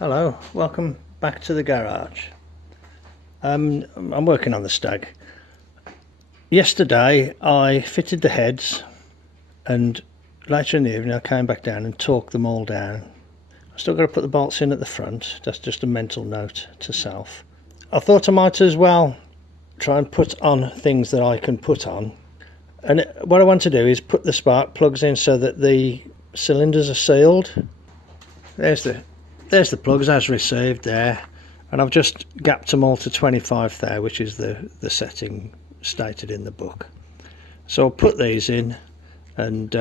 Hello, welcome back to the garage. I'm working on the Stag. Yesterday I fitted the heads and later in the evening I came back down and torqued them all down. I've still got to put the bolts in at the front. That's just a mental note to self. I thought I might as well try and put on things that I can put on, and what I want to do is put the spark plugs in so that the cylinders are sealed. There's the plugs as received there, and I've just gapped them all to 25 there, which is the setting stated in the book. So I'll put these in, and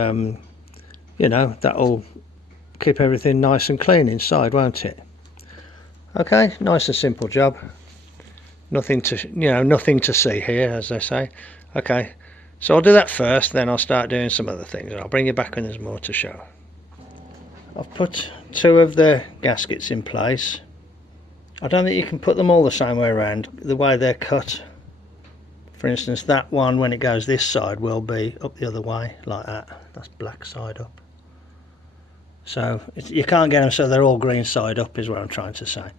you know, that'll keep everything nice and clean inside, won't it? Okay, nice and simple job. Nothing to see here, as they say. Okay, so I'll do that first, then I'll start doing some other things, and I'll bring you back when there's more to show. I've put two of the gaskets in place. I don't think you can put them all the same way around, the way they're cut. For instance, that one, when it goes this side, will be up the other way, like that. That's black side up. So you can't get them so they're all green side up, is what I'm trying to say.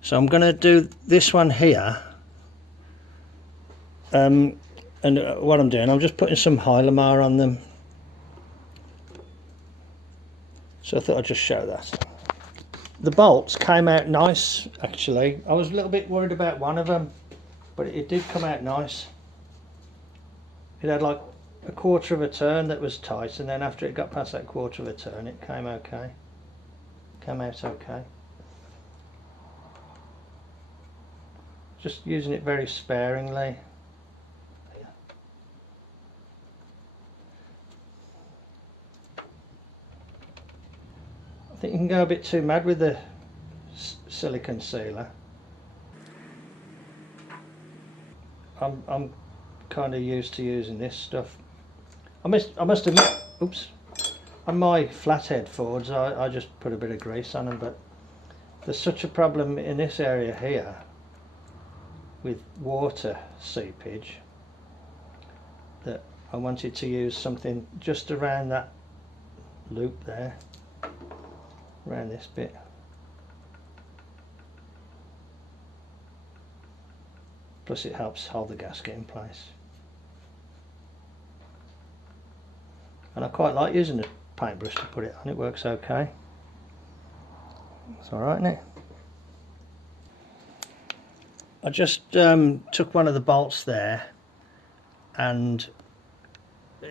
So I'm going to do this one here. And what I'm doing, I'm just putting some Hylamar on them. So I thought I'd just show that. The bolts came out nice, actually. I was a little bit worried about one of them, but it did come out nice. It had like a quarter of a turn that was tight, and then after it got past that quarter of a turn, it came okay. Came out okay. Just using it very sparingly. I think you can go a bit too mad with the silicone sealer. I'm kind of used to using this stuff. I must admit, oops, on my flathead Fords I just put a bit of grease on them, but there's such a problem in this area here with water seepage that I wanted to use something just around that loop there, around this bit. Plus it helps hold the gasket in place. And I quite like using a paintbrush to put it on, it works okay. It's alright, isn't it? I just took one of the bolts there and,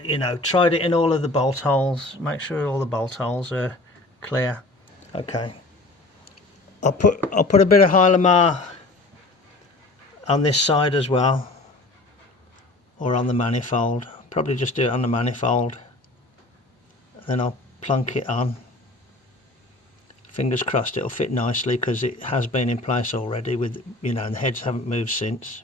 you know, tried it in all of the bolt holes, make sure all the bolt holes are clear. Okay, I'll put a bit of Hylamar on this side as well, or on the manifold. Probably just do it on the manifold, then I'll plunk it on. Fingers crossed it'll fit nicely, because it has been in place already with, you know, and the heads haven't moved since.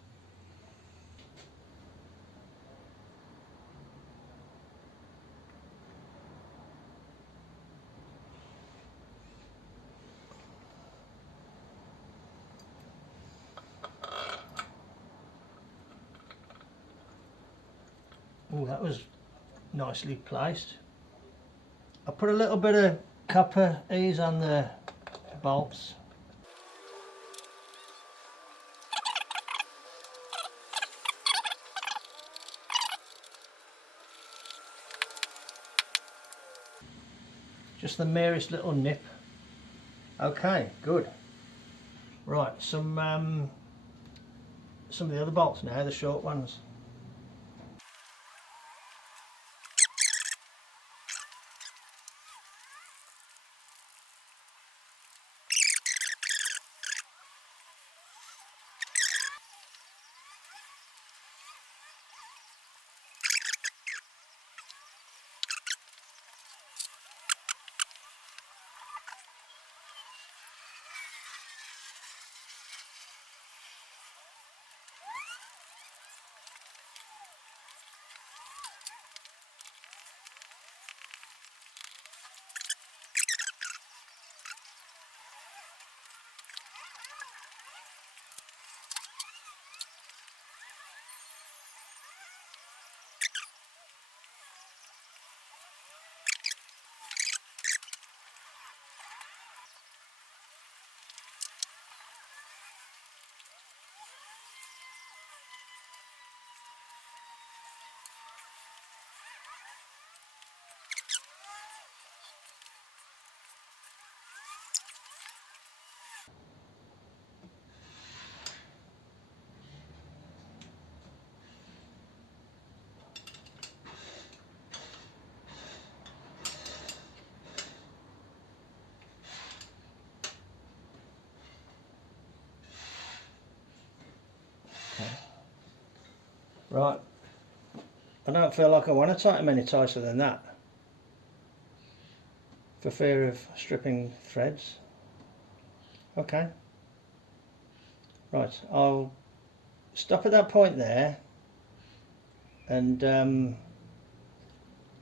Oh, that was nicely placed. I put a little bit of copper ease on the bolts. Just the merest little nip. Okay, good. Right, some of the other bolts now, the short ones. Right, I don't feel like I want to tighten them any tighter than that, for fear of stripping threads. Okay, right, I'll stop at that point there and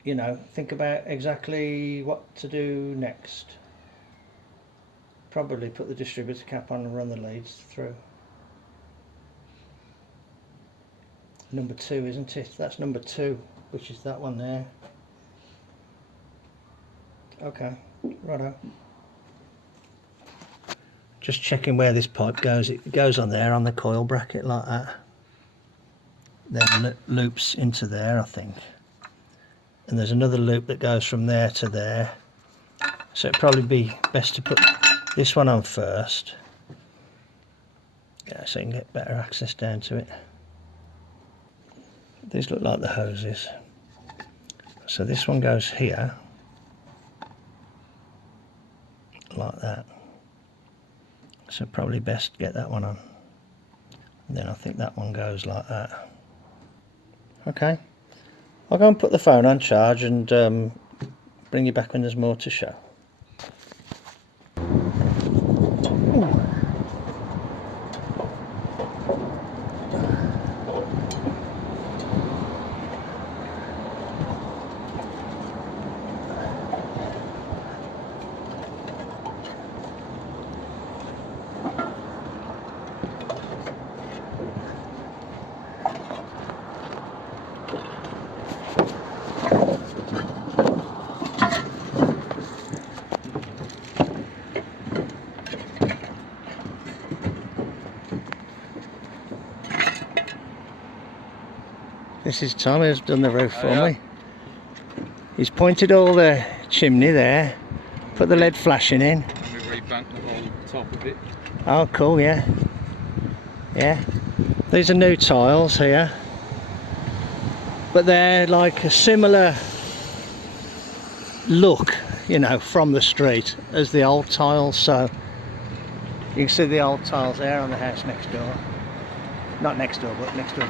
you know, think about exactly what to do next. Probably put the distributor cap on and run the leads through. Number 2, isn't it? That's number 2, which is that one there. Okay, righto. Just checking where this pipe goes. It goes on there on the coil bracket like that. Then loops into there, I think. And there's another loop that goes from there to there. So it'd probably be best to put this one on first. Yeah, so you can get better access down to it. These look like the hoses. So this one goes here, like that. So probably best get that one on. And then I think that one goes like that. Okay, I'll go and put the phone on charge and bring you back when there's more to show. This is Tom who's done the roof for me. He's pointed all the chimney there, put the lead flashing in. We rebanked the whole top of it. Oh cool, yeah. Yeah. These are new tiles here. But they're like a similar look, you know, from the street as the old tiles. So you can see the old tiles there on the house next door. Not next door, but next door.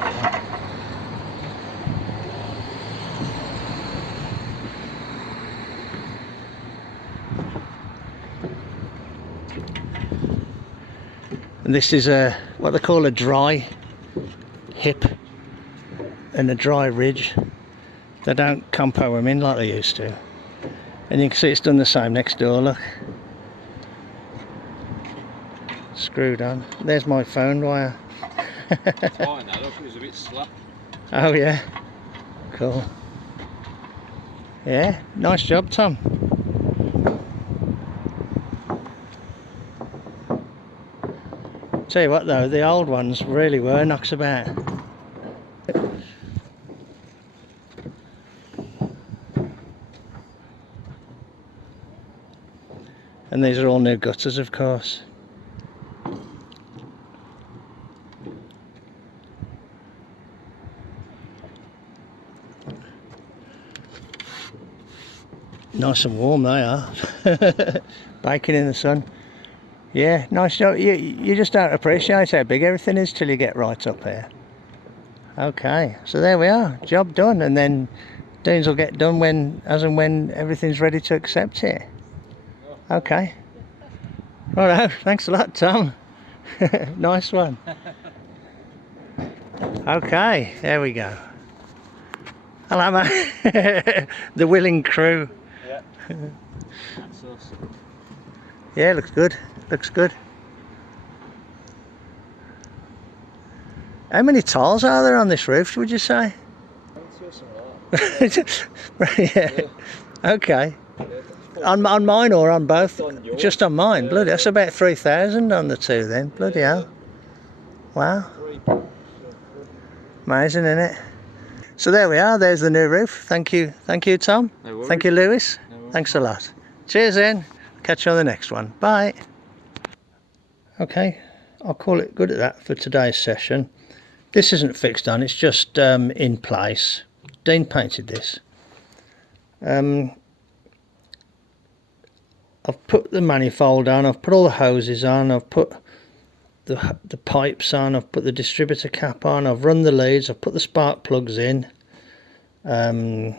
And this is a what they call a dry hip and a dry ridge. They don't compo them in like they used to. And you can see it's done the same next door, look. Screwed on. There's my phone wire. It's fine now, look, it was a bit slack. Oh yeah, cool. Yeah, nice job, Tom. Tell you what though, the old ones really were knocks about. And these are all new gutters, of course. Nice and warm they are. Baking in the sun. Yeah, nice job. You just don't appreciate how big everything is till you get right up here. Okay, so there we are, job done, and then Deans will get done as and when everything's ready to accept it. Okay. Righto, thanks a lot, Tom. Nice one. Okay, there we go. Hello, mate. The willing crew. Yeah. That's us. Yeah, looks good. Looks good. How many tiles are there on this roof, would you say? Yeah. Okay. On mine or on both? Just on mine. Bloody, that's about 3,000 on the two then. Bloody hell. Wow. Amazing, isn't it? So there we are. There's the new roof. Thank you, Tom. No worries. Thank you, Lewis. No worries. Thanks a lot. Cheers, then. Catch you on the next one. Bye. Okay, I'll call it good at that for today's session. This isn't fixed on, it's just in place. Dean painted this. I've put the manifold on, I've put all the hoses on, I've put the pipes on, I've put the distributor cap on, I've run the leads, I've put the spark plugs in, I've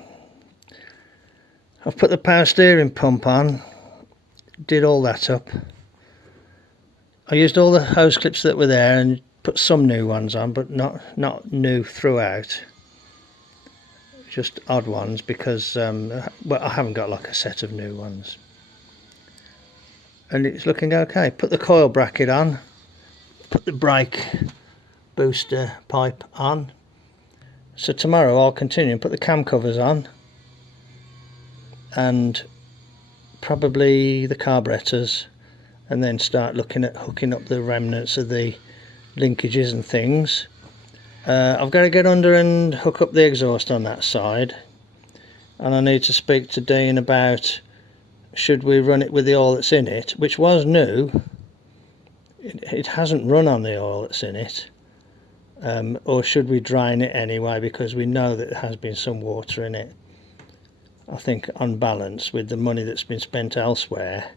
put the power steering pump on, did all that up. I used all the hose clips that were there and put some new ones on, but not new throughout, just odd ones, because well, I haven't got like a set of new ones. And it's looking okay. Put the coil bracket on, put the brake booster pipe on. So tomorrow I'll continue and put the cam covers on, and probably the carburetors, and then start looking at hooking up the remnants of the linkages and things. I've got to get under and hook up the exhaust on that side, and I need to speak to Dean about should we run it with the oil that's in it, which was new. It hasn't run on the oil that's in it, or should we drain it anyway, because we know that there has been some water in it. I think on balance, with the money that's been spent elsewhere,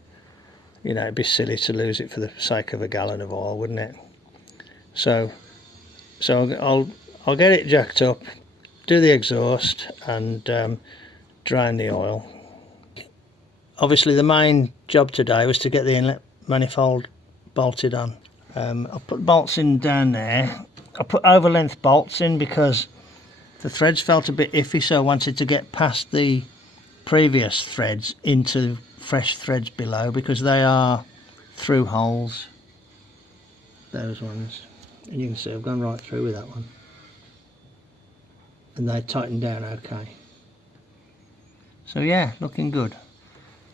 you know, it'd be silly to lose it for the sake of a gallon of oil, wouldn't it? So I'll get it jacked up, do the exhaust, and drain the oil. Obviously the main job today was to get the inlet manifold bolted on. I'll put bolts in down there. I put over length bolts in because the threads felt a bit iffy, so I wanted to get past the previous threads into fresh threads below, because they are through holes, those ones, and you can see I've gone right through with that one, and they tightened down okay. So yeah, looking good.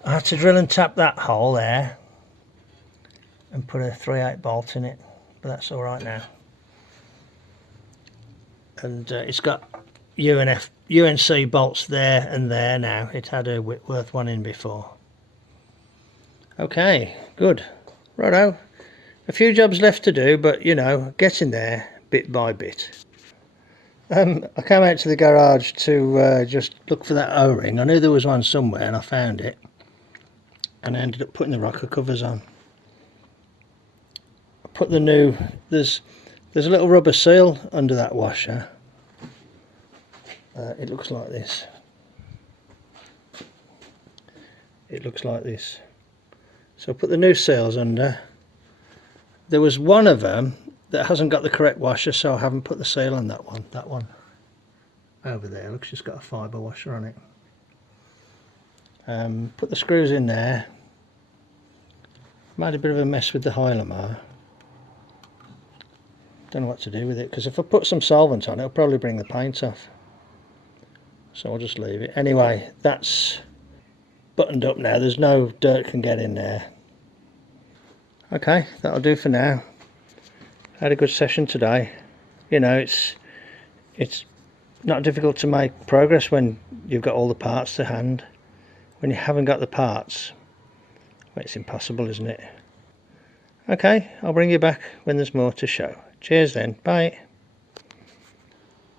I had to drill and tap that hole there and put a 3/8 bolt in it, but that's all right now. And it's got UNC bolts there and there now. It had a Whitworth one in before. Okay, good. Righto. A few jobs left to do, but you know, getting there bit by bit. I came out to the garage to just look for that O-ring. I knew there was one somewhere and I found it, and I ended up putting the rocker covers on. I put the new, there's a little rubber seal under that washer. It looks like this. It looks like this. So I put the new seals under. There was one of them that hasn't got the correct washer, so I haven't put the seal on that one. That one over there looks just got a fibre washer on it. Put the screws in there. Made a bit of a mess with the Hylamar. Don't know what to do with it, because if I put some solvent on it, it'll probably bring the paint off. So I'll just leave it. Anyway, that's buttoned up now. There's no dirt can get in there. Okay, that'll do for now. Had a good session today. You know, it's not difficult to make progress when you've got all the parts to hand. When you haven't got the parts, well, it's impossible, isn't it? Okay, I'll bring you back when there's more to show. Cheers then, bye.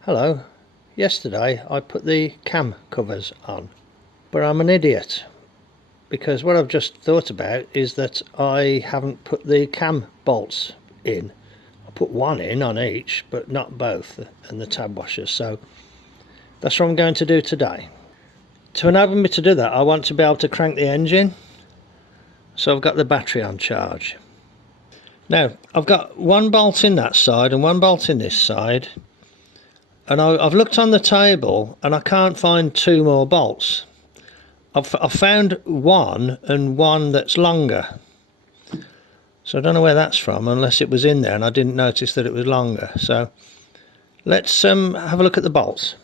Hello. Yesterday I put the cam covers on, but I'm an idiot, because what I've just thought about is that I haven't put the cam bolts in. I put one in on each, but not both, and the tab washers, so that's what I'm going to do today. To enable me to do that, I want to be able to crank the engine, so I've got the battery on charge. Now I've got one bolt in that side and one bolt in this side, and I've looked on the table and I can't find two more bolts. I've found one, and one that's longer, so I don't know where that's from, unless it was in there and I didn't notice that it was longer. So let's have a look at the bolts.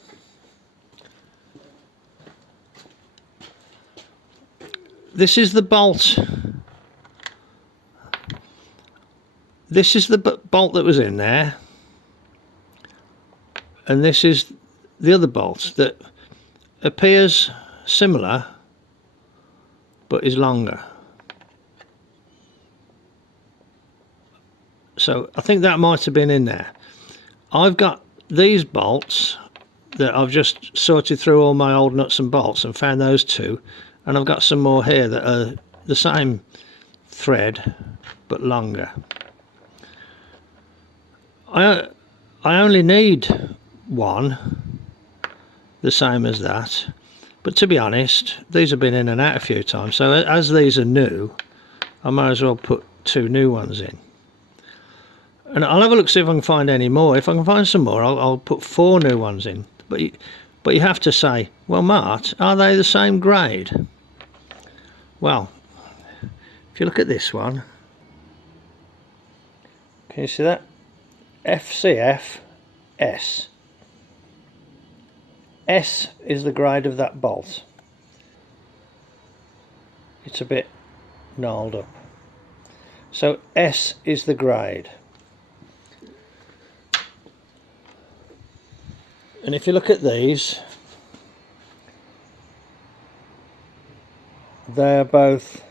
This is the bolt. This is the bolt that was in there, and this is the other bolt that appears similar but is longer. So I think that might have been in there. I've got these bolts that I've just sorted through all my old nuts and bolts and found those two, and I've got some more here that are the same thread but longer. I only need one, the same as that, but to be honest, these have been in and out a few times, so as these are new, I might as well put 2 new ones in. And I'll have a look, see if I can find any more. If I can find some more, I'll put 4 new ones in. But you have to say, well, Mart, are they the same grade? Well, if you look at this one, can you see that? FCF S. S is the grade of that bolt. It's a bit gnarled up. So S is the grade. And if you look at these, they're both,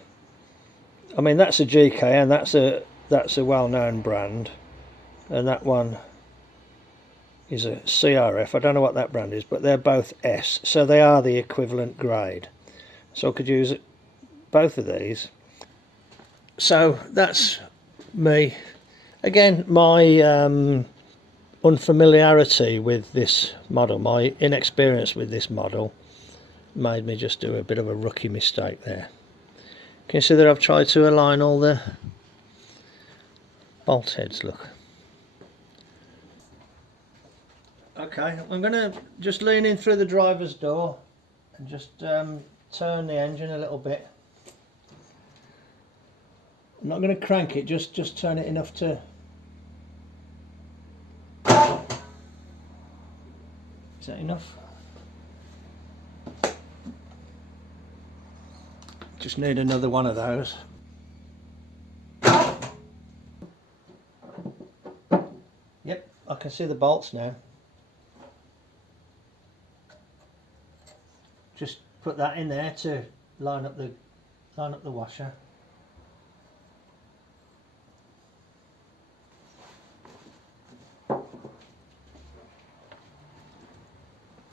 I mean, that's a GK and that's a well-known brand, and that one is a CRF. I don't know what that brand is, but they're both S, so they are the equivalent grade. So I could use both of these. So that's me. Again, my unfamiliarity with this model, my inexperience with this model, made me just do a bit of a rookie mistake there. Can you see that I've tried to align all the bolt heads? Look. Okay, I'm going to just lean in through the driver's door and just turn the engine a little bit. I'm not going to crank it, just turn it enough to... Is that enough? Just need another one of those. Yep, I can see the bolts now. Just put that in there to line up the washer.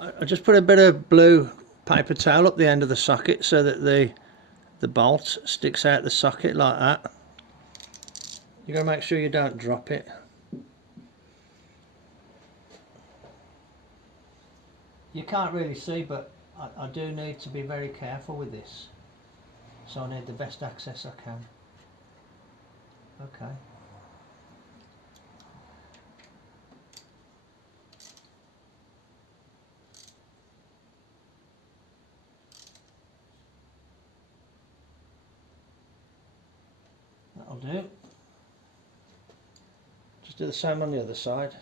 I just put a bit of blue paper towel up the end of the socket so that the bolt sticks out the socket like that. You got to make sure you don't drop it. You can't really see, but I do need to be very careful with this, so I need the best access I can. Okay. That'll do. Just do the same on the other side.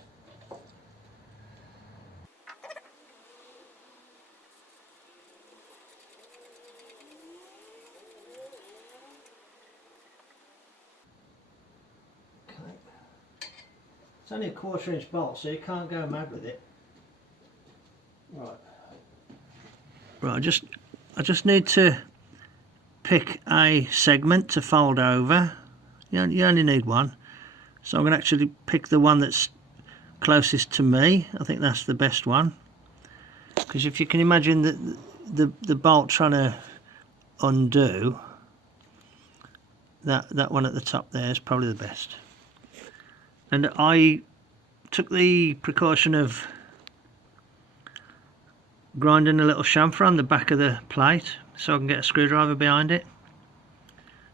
It's only a 1/4 inch bolt, so you can't go mad with it. Right. Right, I just need to pick a segment to fold over. You only need one. So I'm going to actually pick the one that's closest to me. I think that's the best one. Because if you can imagine the bolt trying to undo, that one at the top there is probably the best. And I took the precaution of grinding a little chamfer on the back of the plate so I can get a screwdriver behind it.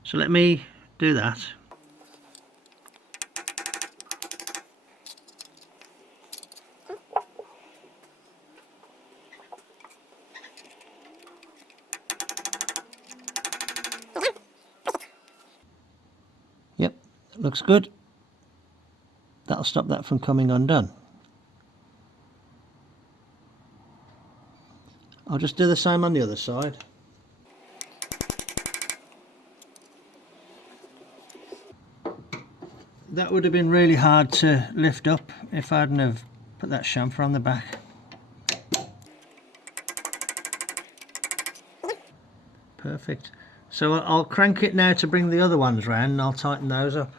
So let me do that. Yep, looks good. That'll stop that from coming undone. I'll just do the same on the other side. That would have been really hard to lift up if I hadn't have put that chamfer on the back. Perfect. So I'll crank it now to bring the other ones round, and I'll tighten those up.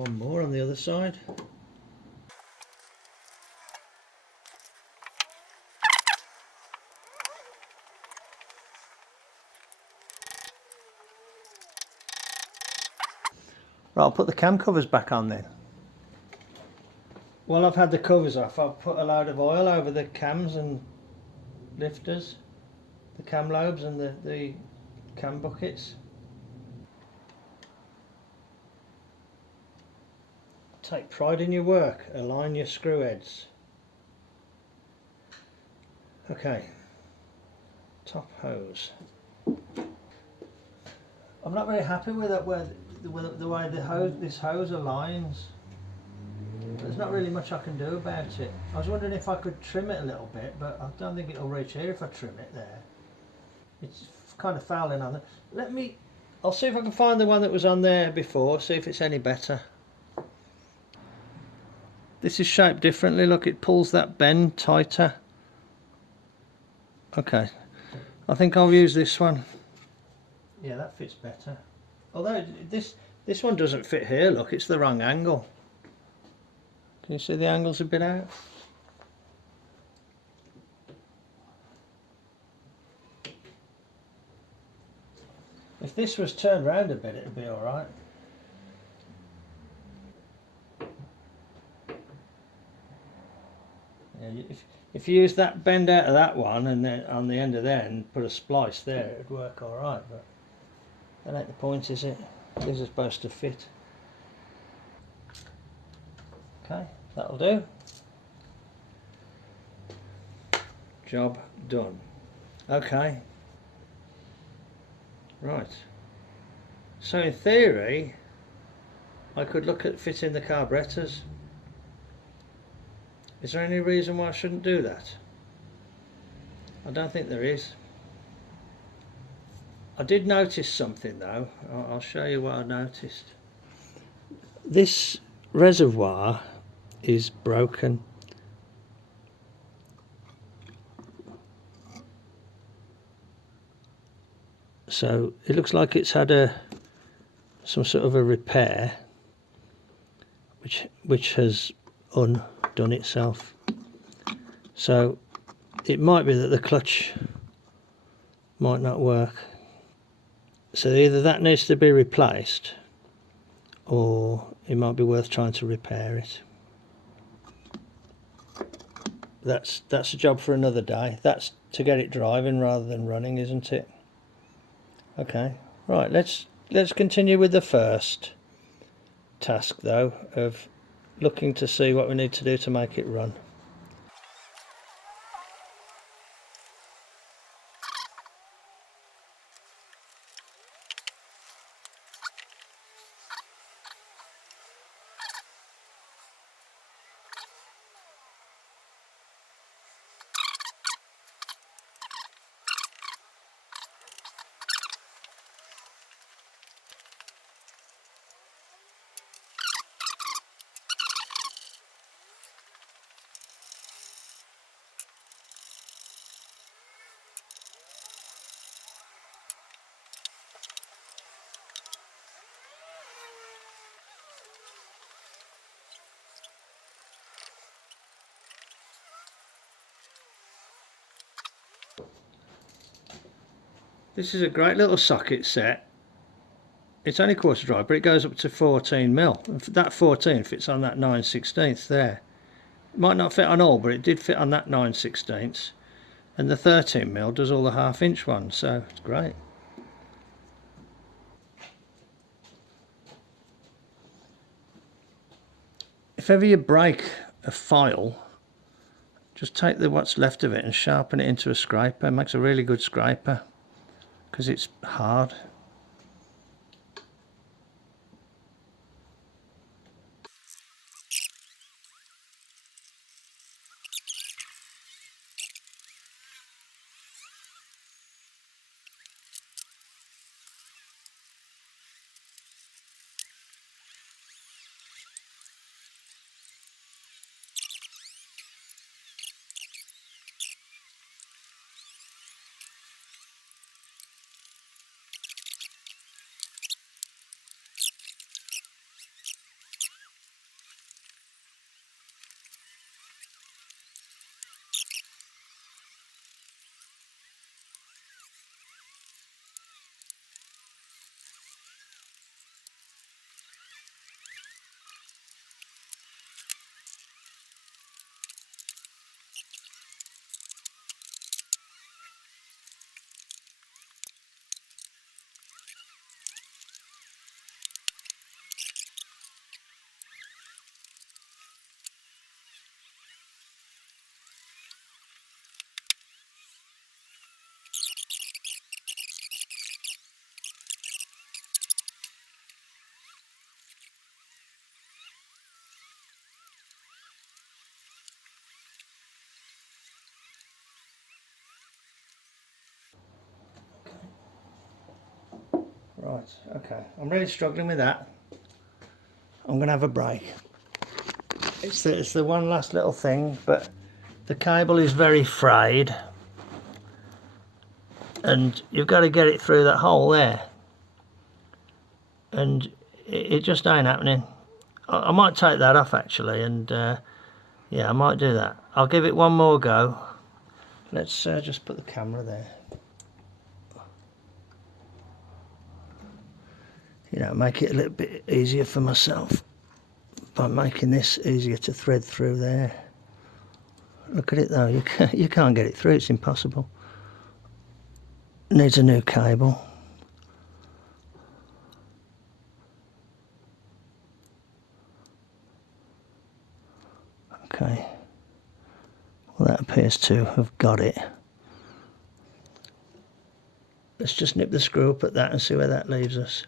one more on the other side. Right, I'll put the cam covers back on then. While I've had the covers off, I've put a load of oil over the cams and lifters, the cam lobes and the cam buckets. Take pride in your work, align your screw heads. Okay, top hose. I'm not very happy with that, the way this hose aligns. There's not really much I can do about it. I was wondering if I could trim it a little bit, but I don't think it'll reach here if I trim it there. It's kind of fouling on it. I'll see if I can find the one that was on there before, see if it's any better. This is shaped differently, look, it pulls that bend tighter. Okay, I think I'll use this one. Yeah, that fits better. Although this one doesn't fit here, look, it's the wrong angle. Can you see the angle's a bit out? If this was turned round a bit, it'd be alright. Yeah, if you use that bend out of that one and then on the end of there and put a splice there, it'd work alright, but that ain't the point, is it? These are supposed to fit. Okay, that'll do. Job done. Okay. Right. So in theory, I could look at fitting the carburetors. Is there any reason why I shouldn't do that? I don't think there is. I did notice something though. I'll show you what I noticed. This reservoir is broken. So it looks like it's had some sort of a repair which has undone itself. So it might be that the clutch might not work. So either that needs to be replaced or it might be worth trying to repair it. That's a job for another day. That's to get it driving rather than running, isn't it? Okay, right, let's continue with the first task though, of looking to see what we need to do to make it run. This is a great little socket set. It's only quarter drive, but it goes up to 14mm. That 14 fits on that 9/16 there. It might not fit on all, but it did fit on that 9/16. And the 13mm does all the 1/2 inch ones, so it's great. If ever you break a file, just take what's left of it and sharpen it into a scraper. It makes a really good scraper because it's hard. Right, okay. I'm really struggling with that. I'm going to have a break. It's the one last little thing, but the cable is very frayed. And you've got to get it through that hole there. And it just ain't happening. I might take that off actually, and yeah, I might do that. I'll give it one more go. Let's just put the camera there. You know, make it a little bit easier for myself by making this easier to thread through there. Look at it though, you can't get it through, it's impossible. Needs a new cable. Okay, well that appears to have got it. Let's just nip the screw up at that and see where that leaves us.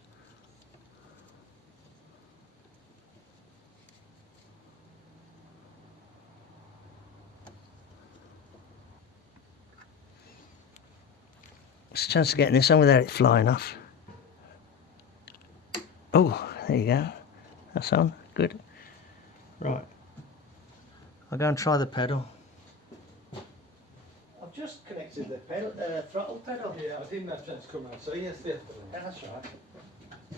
It's a chance of getting this on without it flying off. Oh, there you go. That's on. Good. Right. I'll go and try the pedal. I've just connected the pedal, throttle pedal. Yeah, I didn't have a chance to come out, so yes, definitely. Yeah, that's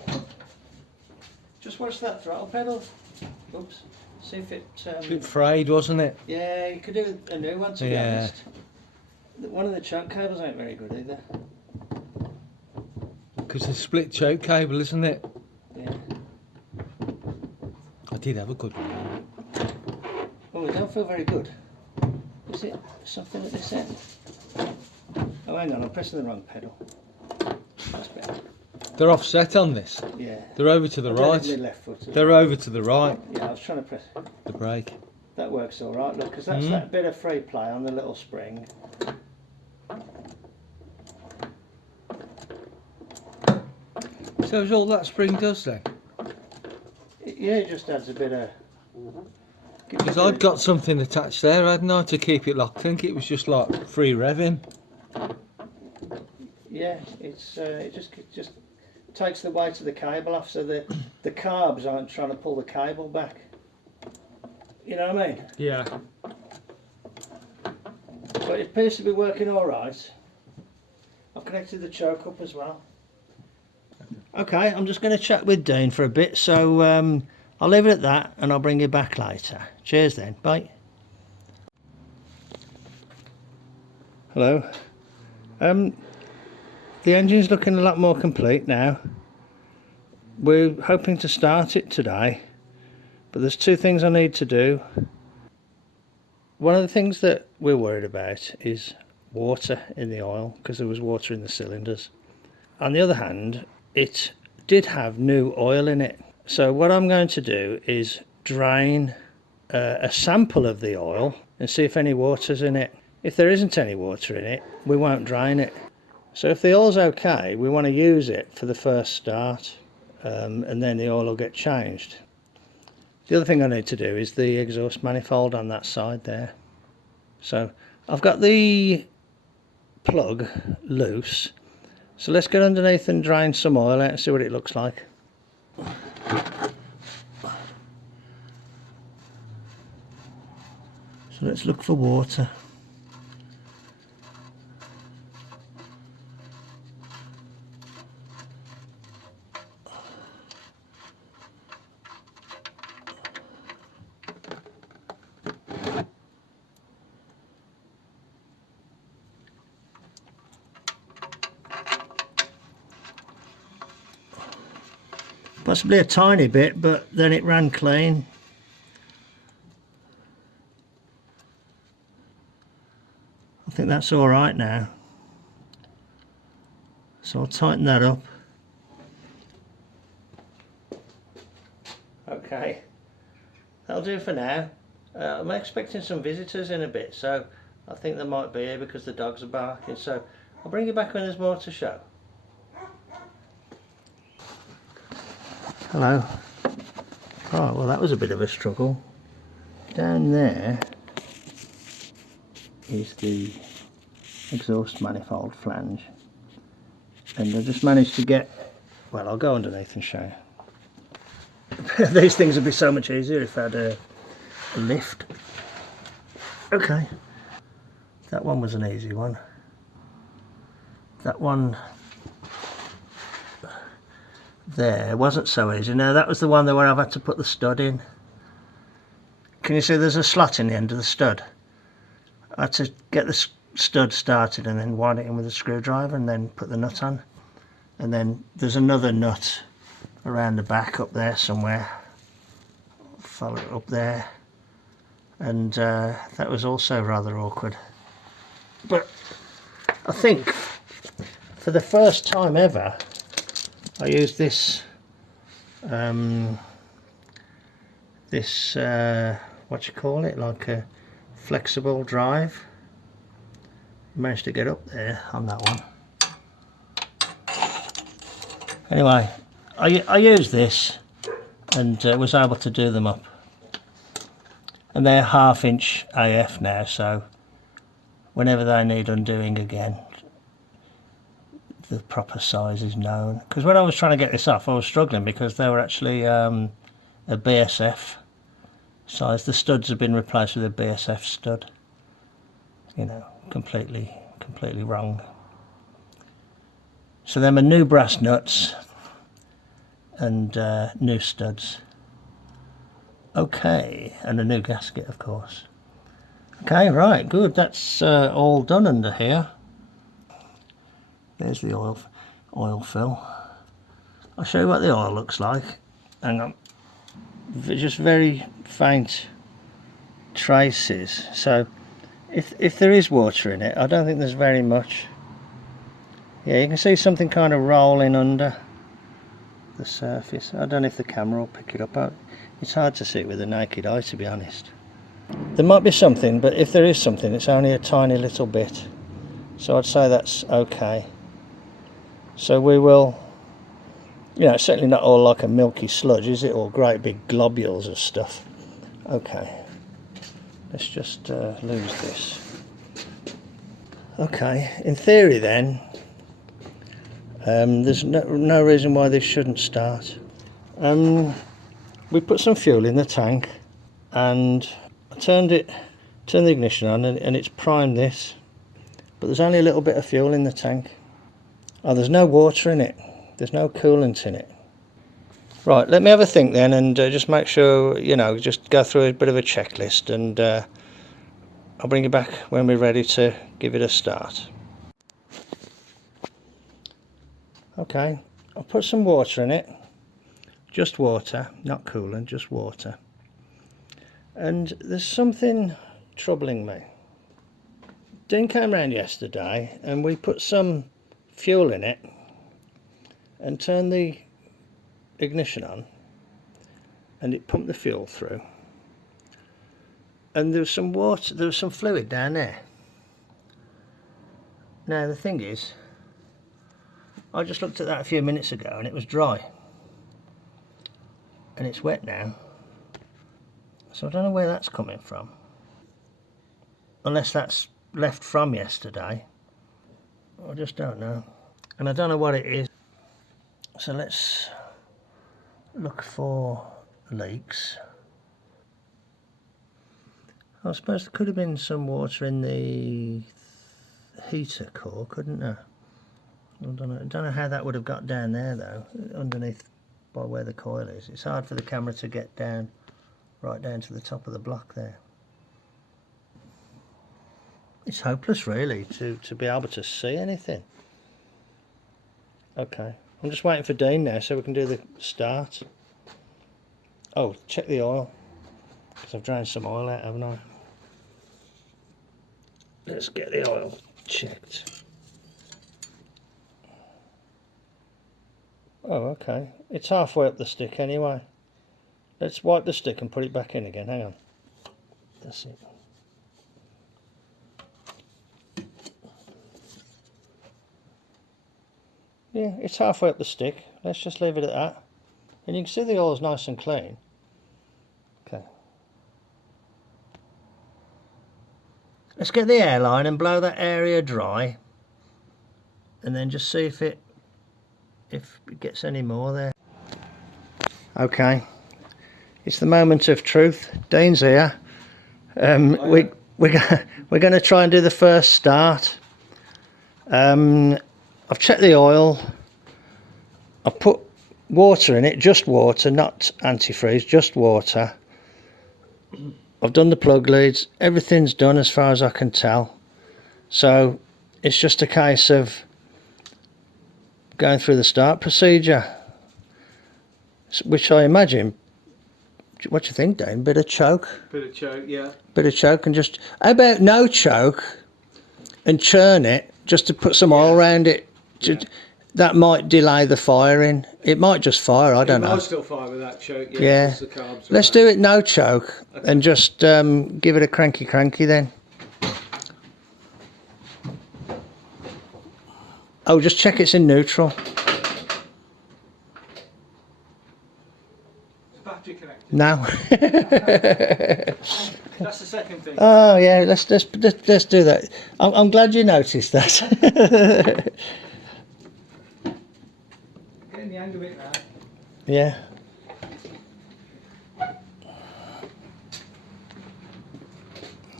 right. Just watch that throttle pedal. Oops. See if it... A bit frayed, wasn't it? Yeah, you could do a new one to be honest. One of the choke cables ain't very good either. Because it's a split choke cable, isn't it? Yeah. I did have a good one. Oh, it don't feel very good. Is it something at this end? Oh, hang on, I'm pressing the wrong pedal. That's better. They're offset on this. Yeah. They're over to the I've right. done left foot. They're over to the right, Yeah, I was trying to press. the brake. That works all right. Look, because that's that bit of free play on the little spring. So is all that spring does then? Yeah, it just adds a bit of... Because I'd got something attached there, hadn't I, to keep it locked. I think it was just like free revving. Yeah, it just takes the weight of the cable off, so the carbs aren't trying to pull the cable back. You know what I mean? Yeah. But it appears to be working all right. I've connected the choke up as well. Okay, I'm just going to chat with Dean for a bit, so I'll leave it at that and I'll bring you back later. Cheers then, bye. Hello. The engine's looking a lot more complete now. We're hoping to start it today, but there's two things I need to do. One of the things that we're worried about is water in the oil, because there was water in the cylinders. On the other hand, it did have new oil in it. So what I'm going to do is drain a sample of the oil and see if any water's in it. If there isn't any water in it, we won't drain it. So if the oil's okay, we want to use it for the first start, and then the oil will get changed. The other thing I need to do is the exhaust manifold on that side there. So I've got the plug loose, so let's get underneath and drain some oil out and see what it looks like. So let's look for water. Possibly a tiny bit, but then it ran clean. I think that's all right now. So I'll tighten that up. Okay, that'll do for now. I'm expecting some visitors in a bit, so I think they might be here because the dogs are barking. So I'll bring you back when there's more to show. Hello. Oh, well, that was a bit of a struggle. Down there is the exhaust manifold flange, and I just managed to get Well, I'll go underneath and show you. These things would be so much easier if I had a lift. Okay. That one was an easy one. That one there wasn't so easy. Now that was the one where I've had to put the stud in. Can you see there's a slot in the end of the stud? I had to get the stud started and then wind it in with a screwdriver and then put the nut on. And then there's another nut around the back up there somewhere. Follow it up there. And that was also rather awkward. But I think for the first time ever I used this what you call it, like a flexible drive. Managed to get up there on that one. Anyway, I used this and was able to do them up, and they're 1/2 inch AF now, so whenever they need undoing again, the proper size is known. Because when I was trying to get this off, I was struggling because they were actually a BSF size. The studs have been replaced with a BSF stud. You know, completely wrong. So them are new brass nuts and new studs. Okay, and a new gasket, of course. Okay, right, good. That's all done under here. There's the oil fill. I'll show you what the oil looks like. Hang on. Just very faint traces. So if there is water in it, I don't think there's very much. Yeah, you can see something kind of rolling under the surface. I don't know if the camera will pick it up. It's hard to see it with the naked eye, to be honest. There might be something, but if there is something, it's only a tiny little bit. So I'd say that's okay. So we will, you know, it's certainly not all like a milky sludge, is it? Or great big globules of stuff. Okay. Let's just lose this. Okay, in theory then, there's no reason why this shouldn't start. We put some fuel in the tank and I turned the ignition on and it's primed this, but there's only a little bit of fuel in the tank. Oh, there's no water in it, there's no coolant in it. Right, let me have a think then and just make sure, you know, just go through a bit of a checklist, and I'll bring you back when we're ready to give it a start. Okay, I'll put some water in it, just water, not coolant, just water. And there's something troubling me. Dean came round yesterday and we put some fuel in it and turned the ignition on and it pumped the fuel through, and there was some water, there was some fluid down there. Now the thing is, I just looked at that a few minutes ago and it was dry and it's wet now, so I don't know where that's coming from, unless that's left from yesterday. I just don't know, and I don't know what it is. So let's look for leaks. I suppose there could have been some water in the heater core, couldn't there? I don't know how that would have got down there though, underneath by where the coil is. It's hard for the camera to get down, right down to the top of the block there. It's hopeless really to be able to see anything. Okay, I'm just waiting for Dean now so we can do the start. Oh, check the oil, because I've drained some oil out, haven't I? Let's get the oil checked. Oh, okay, it's halfway up the stick anyway. Let's wipe the stick and put it back in again, hang on. That's it. Yeah, it's halfway up the stick. Let's just leave it at that. And you can see the oil's nice and clean. Okay. Let's get the airline and blow that area dry. And then just see if it if it gets any more there. Okay, it's the moment of truth. Dean's here. We're going to try and do the first start. I've checked the oil. I've put water in it, just water, not antifreeze, just water. I've done the plug leads. Everything's done as far as I can tell. So it's just a case of going through the start procedure, which I imagine. What do you think, Dane? Bit of choke? Bit of choke, yeah. Bit of choke and just... How about no choke and churn it just to put some oil around it? That might delay the firing. It might just fire, I don't know. It might still fire with that choke, yeah. The carbs Let's do it no choke and just give it a cranky then. Oh, just check it's in neutral. Battery connected. No. That's the second thing. Oh yeah, let's do that. I'm glad you noticed that. Getting the hang of it now. Yeah.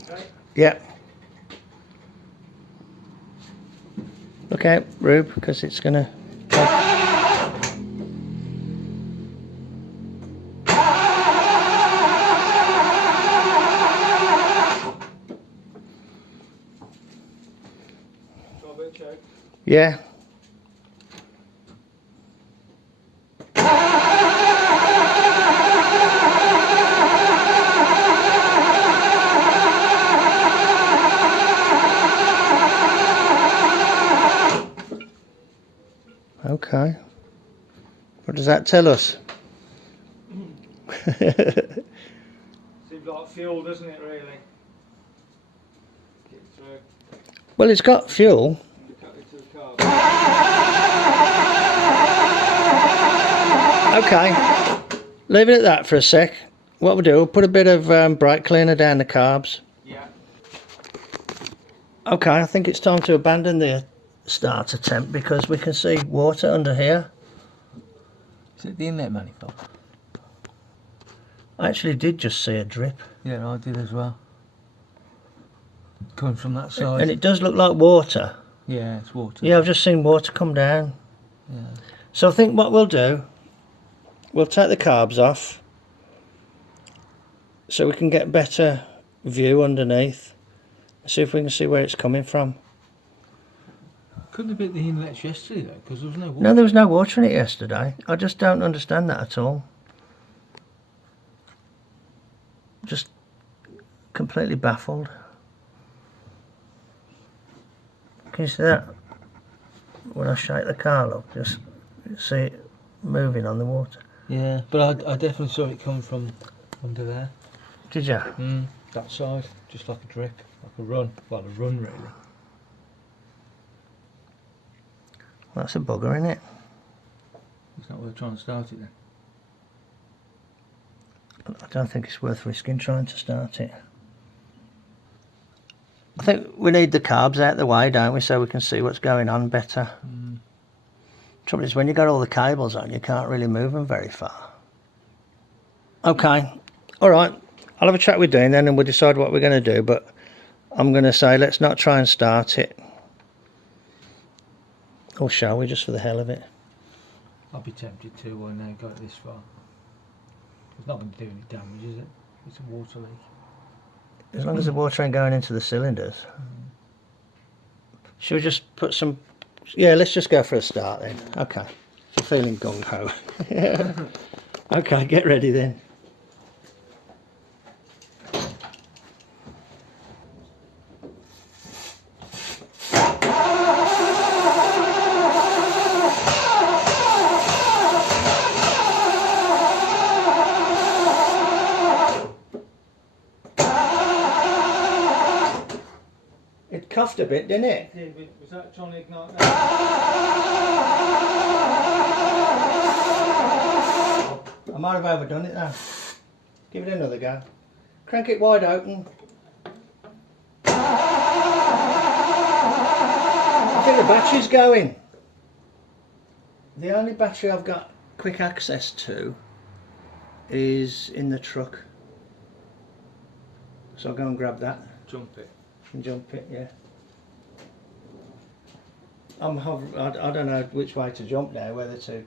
Right. Yeah. Look out, Rube, because it's gonna. Yeah. Okay. What does that tell us? Seems like fuel, doesn't it, really? Get through. Well, it's got fuel. Okay, leave it at that for a sec. What we'll do, we'll put a bit of brake cleaner down the carbs. Yeah. Okay, I think it's time to abandon the start attempt because we can see water under here. Is it the inlet manifold? I actually did just see a drip. Yeah, I did as well. Coming from that side. And it does look like water. Yeah, it's water. Yeah, I've just seen water come down. Yeah. So I think what we'll do, we'll take the carbs off so we can get a better view underneath. See if we can see where it's coming from. Couldn't have been the inlets yesterday though, because there was no water. No, there was no water in it yesterday. I just don't understand that at all. Just completely baffled. Can you see that? When I shake the car up, just see it moving on the water. Yeah, but I definitely saw it coming from under there. Did you? That side, just like a drip, like a run. Well, a run really. That's a bugger, isn't it? Is that why they're trying to start it then? I don't think it's worth risking trying to start it. I think we need the carbs out of the way, don't we, so we can see what's going on better. Trouble is, when you've got all the cables on, you can't really move them very far. Okay, all right. I'll have a chat with Dean then and we'll decide what we're going to do, but I'm going to say let's not try and start it. Or shall we, just for the hell of it? I'd be tempted to when they got it this far. It's not going to do any damage, is it? It's a water leak. As long as the water ain't going into the cylinders. Should we just put some... Yeah, let's just go for a start then. Okay. I'm feeling gung-ho. Okay, get ready then. It coughed a bit, didn't it? Was that trying to ignite that? I might have overdone it now. Give it another go. Crank it wide open. I think the battery's going. The only battery I've got quick access to is in the truck. So I'll go and grab that Jump it. and jump it, yeah. I don't know which way to jump now, whether to...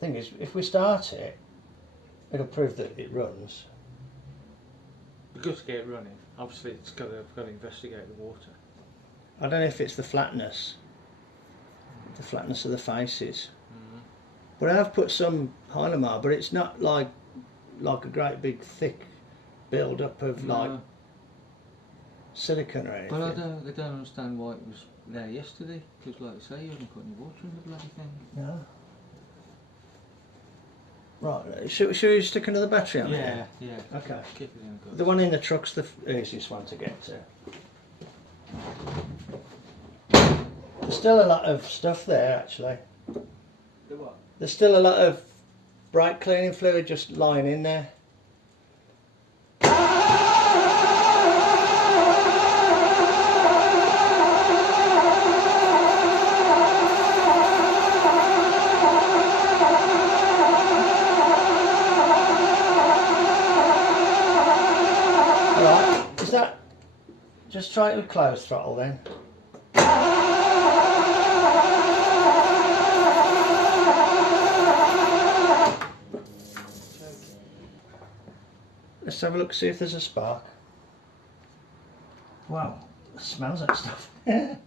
Thing is, if we start it, it'll prove that it runs. We've got to get it running. Obviously, it's got to investigate the water. I don't know if it's the flatness of the faces. But I have put some Hylamar, but it's not like a great big thick build up of like silicone or anything. But I don't understand why it was there yesterday, because like you say, you haven't put any water in the bloody thing. No. Right, should we stick another battery on it? Yeah. Okay. Keep it in good. The one in the truck's the easiest one to get to. There's still a lot of stuff there actually. The what? There's still a lot of brake cleaning fluid just lying in there. Alright, is that... Just try it with closed throttle then. Let's have a look, see if there's a spark. Wow, it smells like stuff. Turn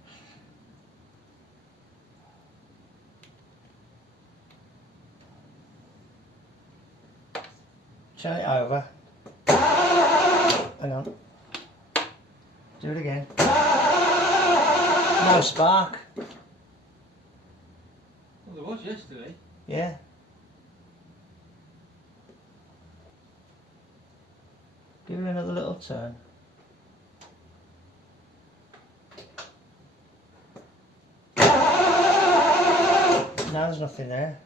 it over. Hang on. Do it again. No spark. Well, there was yesterday. Yeah. Give it another little turn. No, there's nothing there.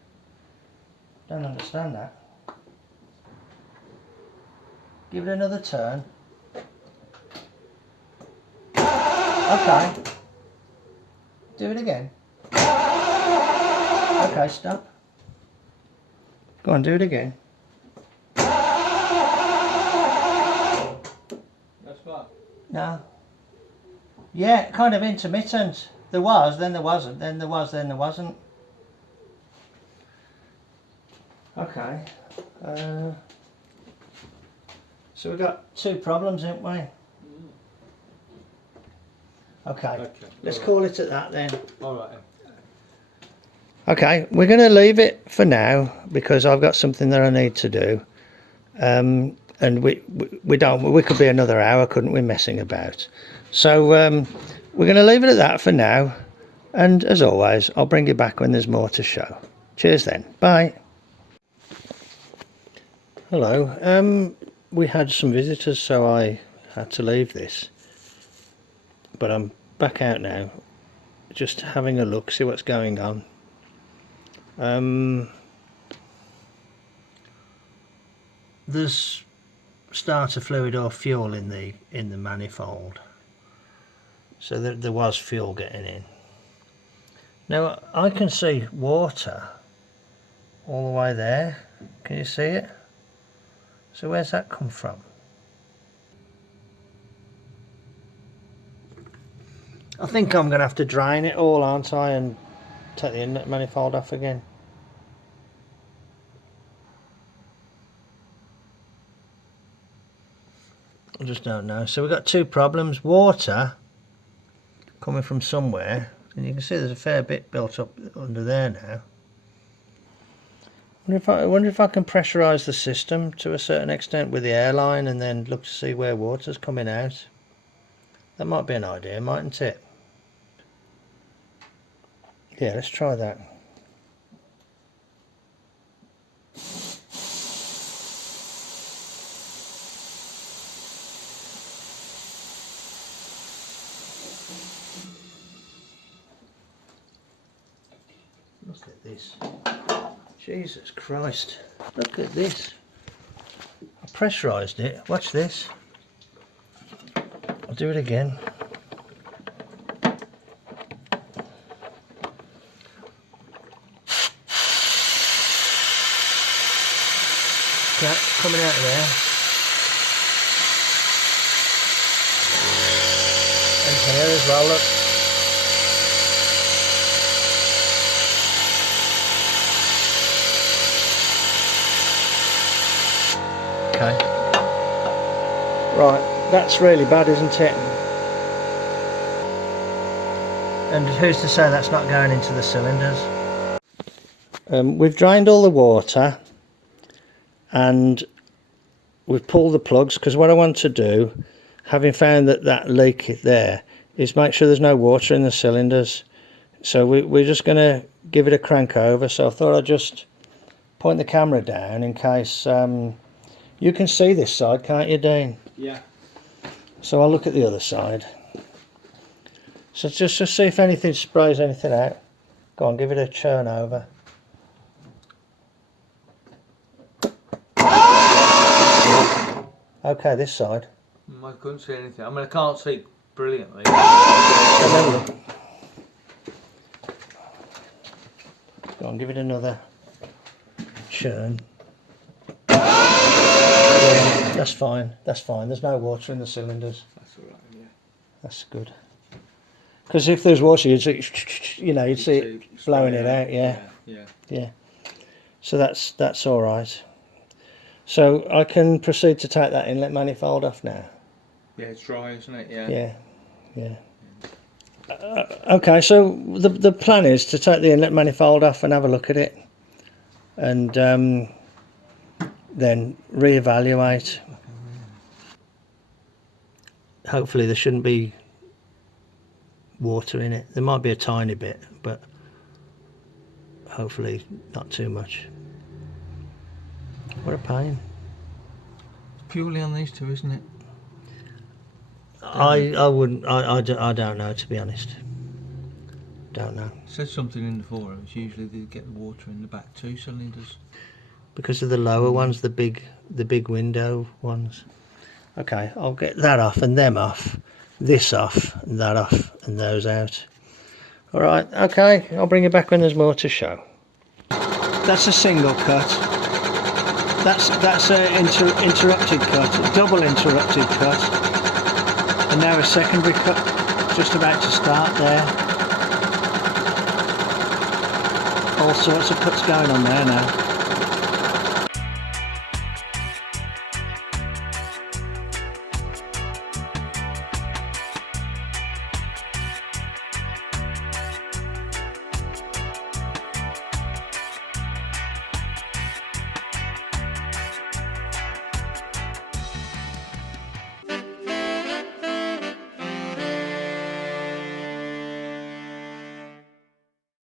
Don't understand that. Give it another turn. Okay. Do it again. Okay, stop. Go on, do it again. No. Yeah, kind of intermittent. There was, then there wasn't, then there was, then there wasn't. Okay. So we've got two problems, haven't we? Okay. Let's call it at that then. Alright. Okay, we're going to leave it for now because I've got something that I need to do. And we could be another hour, couldn't we, messing about. So we're going to leave it at that for now, and as always I'll bring you back when there's more to show. Cheers then, bye. Hello. We had some visitors, so I had to leave this, but I'm back out now, just having a look, see what's going on. There's starter fluid or fuel in the manifold, so there was fuel getting in. Now I can see water all the way there. Can you see it? So where's that come from? I think I'm going to have to drain it all, aren't I, and take the inlet manifold off again. I just don't know. So we've got two problems. Water coming from somewhere, and you can see there's a fair bit built up under there now. I wonder if I can pressurise the system to a certain extent with the airline and then look to see where water's coming out. That might be an idea, mightn't it? Yeah, let's try that. Look at this. Jesus Christ. Look at this. I pressurised it. Watch this. I'll do it again. Okay, coming out of there. And here as well, look. Okay. Right, that's really bad, isn't it? And who's to say that's not going into the cylinders? We've drained all the water and we've pulled the plugs, because what I want to do, having found that leak there, is make sure there's no water in the cylinders. So we're just going to give it a crank over. So I thought I'd just point the camera down in case you can see this side, can't you, Dean? Yeah. So I'll look at the other side. So just see if anything sprays anything out. Go on, give it a churn over. Okay, this side. I couldn't see anything. I mean, I can't see brilliantly. Have a look. Go on, give it another churn. Yeah, that's fine. That's fine. There's no water in the cylinders. That's all right. Yeah. That's good. Because if there's water, you'd see, you know, you'd see it blowing it out. Yeah. Yeah. Yeah. So that's all right. So I can proceed to take that inlet manifold off now. Yeah, it's dry, isn't it? Yeah. Yeah. Yeah. Okay, so the plan is to take the inlet manifold off and have a look at it, and then reevaluate. Hopefully there shouldn't be water in it. There might be a tiny bit, but hopefully not too much. What a pain. Purely on these two, isn't it? I wouldn't. I don't know, to be honest. Don't know. It says something in the forums. Usually they get the water in the back two cylinders. Because of the lower ones, the big window ones. Okay, I'll get that off and them off, this off and that off and those out. All right. Okay, I'll bring you back when there's more to show. That's a single cut. That's a interrupted cut, a double interrupted cut. And now a secondary cut just about to start there. All sorts of cuts going on there now.